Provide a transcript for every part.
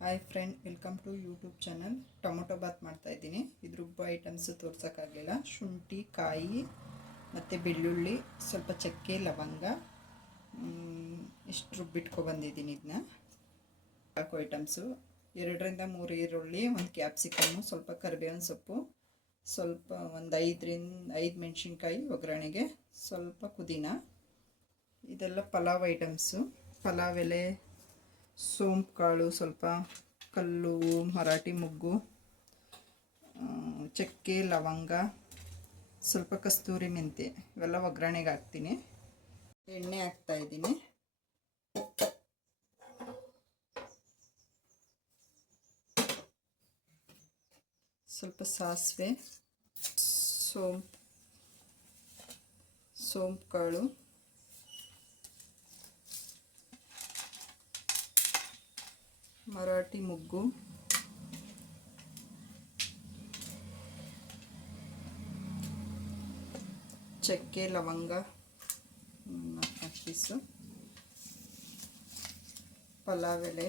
Hi friend, welcome to YouTube channel. Tomato bath ಮಾಡ್ತಾಯಿದ್ದೀನಿ. ಇದ್ರ items ತೋರ್ಸೋಕ್ಕಾಗಲಿಲ್ಲ. ಶುಂಠಿ, ಕಾಯಿ ಮತ್ತು ಬೆಳ್ಳುಳ್ಳಿ, ಸ್ವಲ್ಪ ಚಕ್ಕೆ, ಲವಂಗ ಇಷ್ಟು ರುಬ್ಬಿಟ್ಕೊಬಂದಿದ್ದೀನಿ. ಇದನ್ನ ಹಾಕೋ ಐಟಮ್ಸು 2ರಿಂದ 3 ಈರುಳ್ಳಿ, ಒಂದು ಕ್ಯಾಪ್ಸಿಕಮ್ಮು, ಸ್ವಲ್ಪ ಕರಿಬೇವಿನ ಸೊಪ್ಪು, ಸ್ವಲ್ಪ ಒಂದು 5 ಮೆಣಸಿನ್ಕಾಯಿ ಒಗ್ಗರಣೆಗೆ, ಸ್ವಲ್ಪ ಪುದೀನ. ಇದೆಲ್ಲ ಪಲಾವ್ ಐಟಮ್ಸು. ಪಲಾವ್ ಎಲೆ, ಸೋಂಪು ಕಾಳು, ಸ್ವಲ್ಪ ಕಲ್ಲು ಮರಾಠಿ ಮೊಗ್ಗು, ಚಕ್ಕೆ, ಲವಂಗ, ಸ್ವಲ್ಪ ಕಸ್ತೂರಿ ಮೆಂತ್ಯ ಇವೆಲ್ಲ ಒಗ್ಗರಣೆಗೆ ಹಾಕ್ತೀನಿ. ಎಣ್ಣೆ ಹಾಕ್ತಾಯಿದ್ದೀನಿ. ಸ್ವಲ್ಪ ಸಾಸಿವೆ, ಸೋಂಪು ಕಾಳು, ಮರಾಠಿ ಮೊಗ್ಗು, ಚಕ್ಕೆ, ಲವಂಗ 4 ಪೀಸು, ಪಲಾವ್ ಎಲೆ,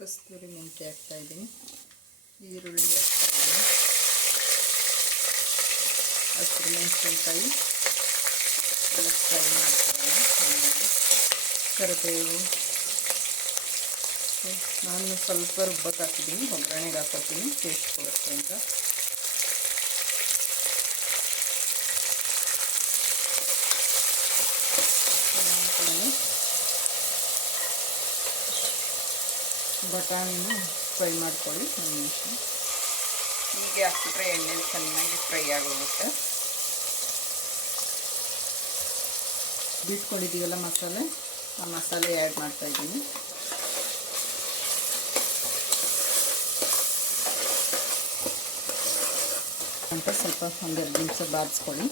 ಕಸ್ತೂರಿ ಮೆಂತ್ಯ ಹಾಕ್ತಾಯಿದ್ದೀನಿ. ಈರುಳ್ಳಿ ಹಾಕ್ತಾಯಿದ್ದೀನಿ. ಹಸಿರು ಮೆಣಸಿನ್ಕಾಯಿ ಎಲ್ಲ ಫ್ರೈ ಮಾಡ್ತಾಯಿದ್ದೀನಿ. ಕರಿಬೇವು ನಾನು ಸ್ವಲ್ಪ ರುಬ್ಬಕ್ಕೆ ಹಾಕಿದ್ದೀನಿ. ಒಗ್ಗರಣೆಗೆ ಹಾಕೋತೀನಿ, ಟೇಸ್ಟ್ ಕೊಡುತ್ತೆ ಅಂತ. ಬಟಾಣಿನ ಫ್ರೈ ಮಾಡ್ಕೊಳ್ಳಿ. 1 ನಿಮಿಷ ಹೀಗೆ ಹಾಕಿದ್ರೆ ಎಣ್ಣೆಲಿ ಚೆನ್ನಾಗಿ ಫ್ರೈ ಆಗೋಗುತ್ತೆ. ಬಿಟ್ಕೊಂಡಿದ್ದೀವಲ್ಲ ಮಸಾಲೆ, ಆ ಮಸಾಲೆ ಆ್ಯಡ್ ಮಾಡ್ತಾಯಿದ್ದೀನಿ. ಅಂತ ಸ್ವಲ್ಪ 1-2 ನಿಮಿಷ ಬಾಡಿಸ್ಕೊಳ್ಳಿ.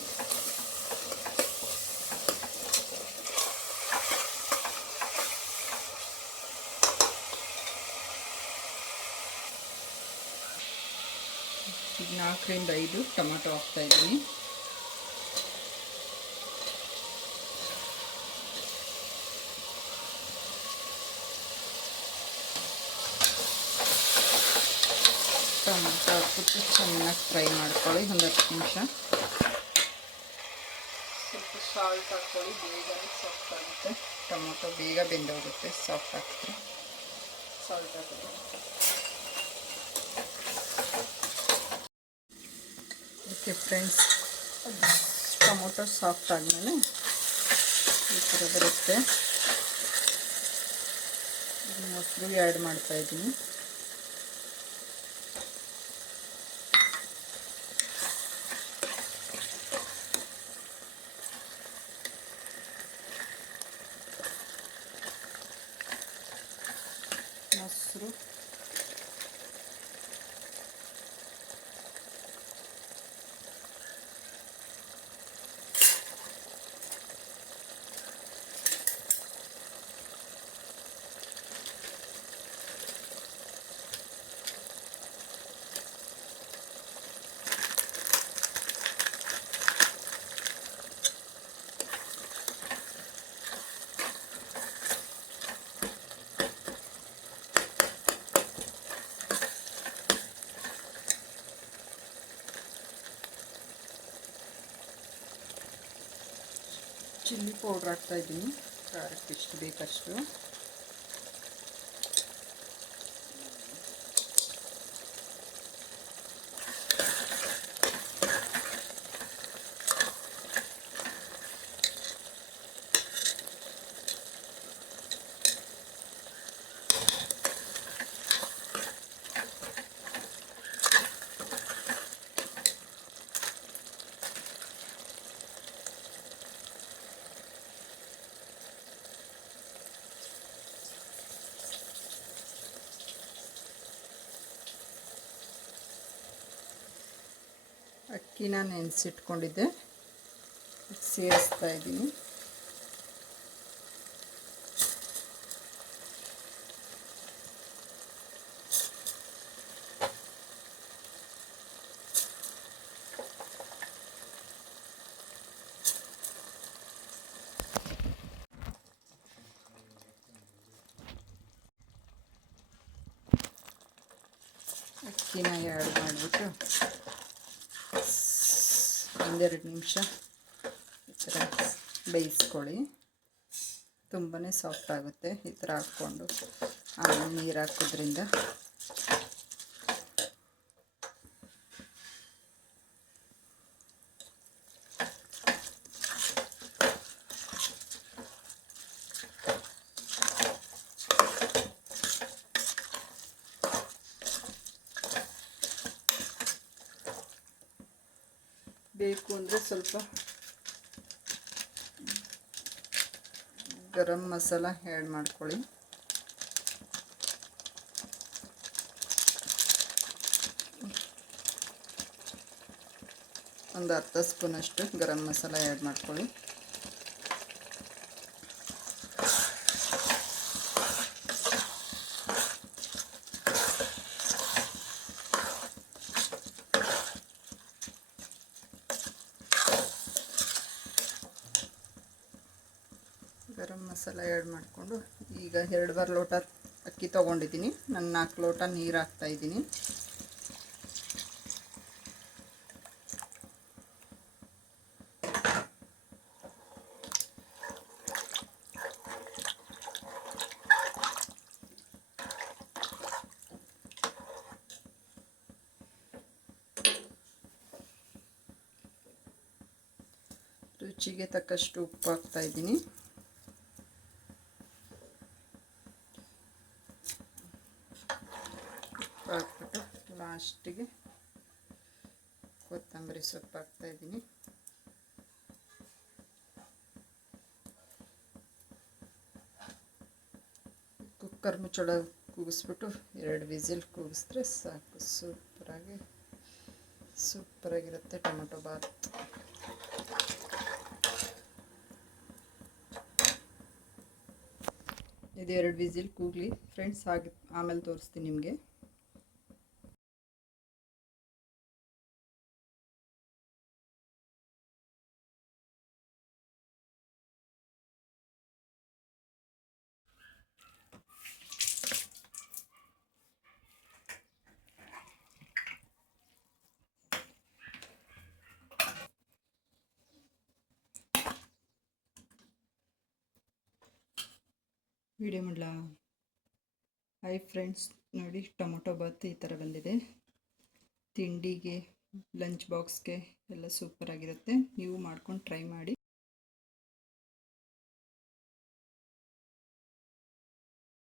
ಈಗ 4ರಿಂದ 5 ಟೊಮೆಟೊ ಹಾಕ್ತಾಯಿದ್ದೀನಿ. ಟೊಮೆಟೊ ಹಾಕ್ಬಿಟ್ಟು ಚೆನ್ನಾಗಿ ಫ್ರೈ ಮಾಡ್ಕೊಳ್ಳಿ 1-10 ನಿಮಿಷ. ಸ್ವಲ್ಪ ಸಾಲ್ಟ್ ಹಾಕ್ಕೊಳ್ಳಿ, ಬೇಗನೆ ಸಾಫ್ಟ್ ಆಗುತ್ತೆ. ಟೊಮೆಟೊ ಬೇಗ ಬೆಂದೋಗುತ್ತೆ ಸಾಫ್ಟ್ ಹಾಕಿದ್ರೆ. ಸಾಲ್ಟ್ ಹಾಕಿದ್ರೆ ಓಕೆ ಫ್ರೆಂಡ್ಸ್. ಟೊಮೊಟೊ ಸಾಫ್ಟ್ ಆದಮೇಲೆ ಈ ಥರ ಬರುತ್ತೆ. ಮೊಸರು ಆ್ಯಡ್ ಮಾಡ್ತಾಯಿದ್ದೀನಿ. ಮೊಸರು ಚಿಲ್ಲಿ ಪೌಡ್ರ್ ಹಾಕ್ತಾಯಿದ್ದೀನಿ. ಖಾರಕ್ಕೆ ಎಷ್ಟು ಬೇಕಷ್ಟು. ಅಕ್ಕಿನ ನೆನೆಸಿಟ್ಕೊಂಡಿದ್ದೆ, ಸೇರಿಸ್ತಾ ಇದ್ದೀನಿ. ಅಕ್ಕಿನ ಆ್ಯಡ್ ಮಾಡಿಬಿಟ್ಟು ಒಂದೆರಡು ನಿಮಿಷ ಈ ಥರ ಬೇಯಿಸ್ಕೊಳ್ಳಿ. ತುಂಬಾ ಸಾಫ್ಟ್ ಆಗುತ್ತೆ ಈ ಥರ ಹಾಕ್ಕೊಂಡು. ಆಮೇಲೆ ನೀರು ಹಾಕೋದ್ರಿಂದ ಬೇಕು ಅಂದರೆ ಸ್ವಲ್ಪ ಗರಂ ಮಸಾಲ ಆ್ಯಡ್ ಮಾಡ್ಕೊಳ್ಳಿ. ಒಂದು ಅರ್ಧ ಸ್ಪೂನಷ್ಟು ಗರಂ ಮಸಾಲ ಆ್ಯಡ್ ಮಾಡ್ಕೊಳ್ಳಿ. ಗರಂ ಮಸಾಲ ಆ್ಯಡ್ ಮಾಡಿಕೊಂಡು ಈಗ 2 ಲೋಟ ಅಕ್ಕಿ ತೊಗೊಂಡಿದ್ದೀನಿ. ನಾನು 4 ಲೋಟ ನೀರು ಹಾಕ್ತಾಯಿದ್ದೀನಿ. ರುಚಿಗೆ ತಕ್ಕಷ್ಟು ಉಪ್ಪು ಹಾಕ್ತಾಯಿದ್ದೀನಿ. ಹಾಕ್ಬಿಟ್ಟು ಲಾಸ್ಟಿಗೆ ಕೊತ್ತಂಬರಿ ಸೊಪ್ಪು ಹಾಕ್ತಾಯಿದ್ದೀನಿ. ಕುಕ್ಕರ್ ಮುಚ್ಚಳ ಕೂಗಿಸ್ಬಿಟ್ಟು 2 ವಿಸಿಲ್ ಕೂಗಿಸಿದ್ರೆ ಸಾಕು. ಸೂಪರಾಗಿರುತ್ತೆ ಟೊಮೆಟೊ ಬಾತ್. ಇದು 2 ವಿಸಿಲ್ ಕೂಗಲಿ ಫ್ರೆಂಡ್ಸ್. ಆಮೇಲೆ ತೋರಿಸ್ತೀನಿ ನಿಮಗೆ. ವಿಡಿಯೋ ಮಾಡಲಾ? ಹಾಯ್ ಫ್ರೆಂಡ್ಸ್, ನೋಡಿ ಟೊಮೊಟೊ ಬಾತ್ ಈ ಥರ ಬಂದಿದೆ. ತಿಂಡಿಗೆ, ಲಂಚ್ ಬಾಕ್ಸ್ಗೆ ಎಲ್ಲ ಸೂಪರಾಗಿರುತ್ತೆ. ನೀವು ಮಾಡ್ಕೊಂಡು ಟ್ರೈ ಮಾಡಿ.